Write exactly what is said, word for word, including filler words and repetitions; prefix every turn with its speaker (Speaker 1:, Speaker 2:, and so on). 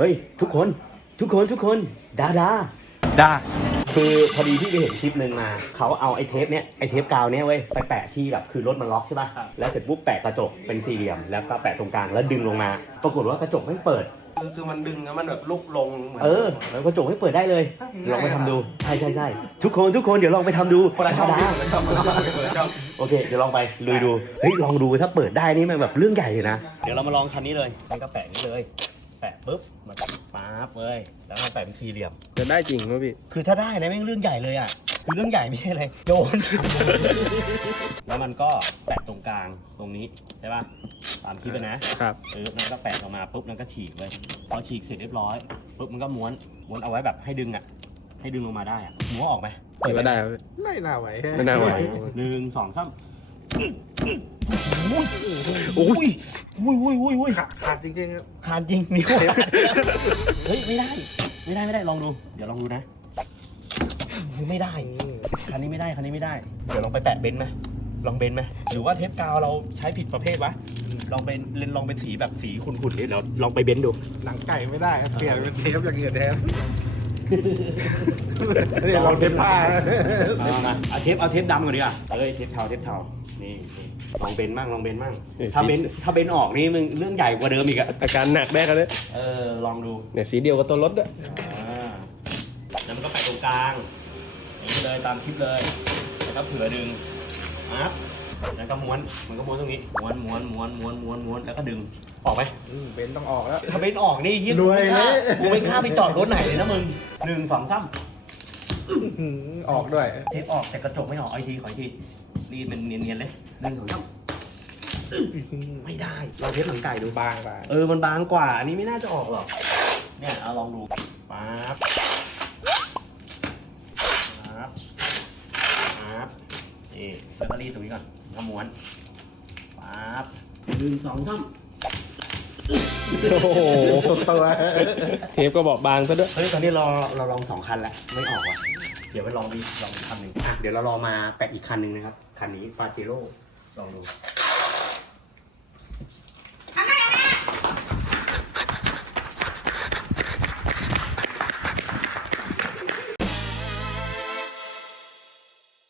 Speaker 1: ฮ้ยทุกคนทุกคนทุกคนดาดาดาคือพอดีพี่ไปเห็นคลิปหนึ่งมาเขาเอาไอ้เทปเนี้ยไอ้เทปกาวเนี้ยเว้ยไปแปะที่แบบคือรถมันล็อกใช่ป่ะแล้วเสร็จปุ๊บแปะกระจกเป็นสี่เหลี่ยมแล้วก็แปะตรงกลางแล้วดึงลงมาปรากฏว่ากระจกไม่เปิด
Speaker 2: คือมันดึงแล้วมันแบบลุกลงเหมือน
Speaker 1: เออแล้วกระจกไม่เปิดได้เลยลองไปทำดูใช่ใช่ใช่ทุกคนทุกคนเดี๋ยวลองไปทำดู
Speaker 2: คนละช่องคนละช่องคนละช่อง
Speaker 1: โอเคเดี๋ยวลองไปลุยดูเฮ้ยลองดูถ้าเปิดได้นี่มันแบบเรื่องใหญ่เลยนะเดี๋ยวเรามาลองคันนี้เลยมันก็แปะนี่เลยแปะปุ๊บมันปั๊บเลยแล้วมันแปะเป็นสี่เหลี่ยม
Speaker 3: จะได้จริงป่ะพี่
Speaker 1: คือถ้าได้นะไม่เรื่องใหญ่เลยอ่ะคือเรื่องใหญ่ไม่ใช่เลยโยนแล้วมันก็แปะตรงกลางตรงนี้ใช่ป่ะตามคลิปนะครับเออมันก็แปะออกมาปุ๊บมันก็ฉีกเลยพอฉีกเสร็จเรียบร้อยปุ๊บมันก็ม้วนม้วนเอาไว้แบบให้ดึงอ่ะให้ดึงลงมาได้อ่ะม้วนออกไหม
Speaker 3: เปิดไม่ได้
Speaker 2: ไม่น่าไหว
Speaker 3: ไม่น่าไหว
Speaker 1: หนึ่งสองสามโอ้ยโอ้ยโอ้ยโอ้ยโอ้ย
Speaker 2: ขาดจริงๆครับ
Speaker 1: ขาดจริงนิ้วขาดเฮ้ยไม่ได้ไม่ได้ไม่ได้ลองดูเดี๋ยวลองดูนะไม่ได้คันนี้ไม่ได้คันนี้ไม่ได้เดี๋ยวลองไปแปะเบนซ์ไหมลองเบนซ์ไหมหรือว่าเทปกาวเราใช้ผิดประเภทวะลองเป็นลองเป็นสีแบบสีขุ่นๆนี่เดี๋ยวลองไปเบนซ์ดู
Speaker 2: หนังไก่ไม่ได้เปลี่ยนเป็นเทปอย่างอื่นแทนนี่เราเทปผ้า
Speaker 1: เอามาเอาเทปเอาเทปดำก่อนดีกว่าเอ้ยเทปเทาเทปเทานี่ลองเบนซ์มั่งลองเบนซ์มั่งถ้าเบนซ์ถ้าเบนซ์ออกนี่มึงเรื่องใหญ่กว่าเดิมอีกอะ
Speaker 3: อาการหนักแน่กันเลย
Speaker 1: เออลองดู
Speaker 3: เนี่ยสีเดียวกับตัวรถด้วย
Speaker 1: แล้วมันก็ไปตรงกลางอย่างนี้เลยตามคลิปเลยแล้วก็เผื่อดึงปั๊บแล้วก็ม้วนมันก็ม้วนตรงนี้ม้วนม้วนม้วนม้วนม้วนม้วนแล้วก็ดึงออกไหม
Speaker 2: เบนต้องออกแล้ว
Speaker 1: ถ้าเบนออกนี่ยิ่งกูไม่ค่ากูไม่ค่าไปจอดรถไหนเลยนะมึงหนึ่งสองสาม
Speaker 2: ออกด้วย
Speaker 1: เทปออกแต่กระจกไม่ออกไอทีขออีกทีรีดมันเนียนๆเลยหนึ่งสองสามไม่ได้เราเทปหนังไก่ดู
Speaker 2: บางไป
Speaker 1: เออมันบางกว่าอันนี้ไม่น่าจะออกหรอกเนี่ยเอาลองดูปั๊บปั๊บปั๊บนี่แล้วก็รีดตรงนี้ก่อนขม้วนปั๊บหนึ่งสองสาม
Speaker 3: โอ้โหตัวเทปก็บอกบางซะด้วย
Speaker 1: เฮ้ยตอนนี้เราเราลองสองคันแล้วไม่ออกว่ะเดี๋ยวไปลองดีลองอีกคันหนึ่งอ่ะเดี๋ยวเราลองมาแปะอีกคันหนึ่งนะครับคันนี้ฟาเจโร่ลองดู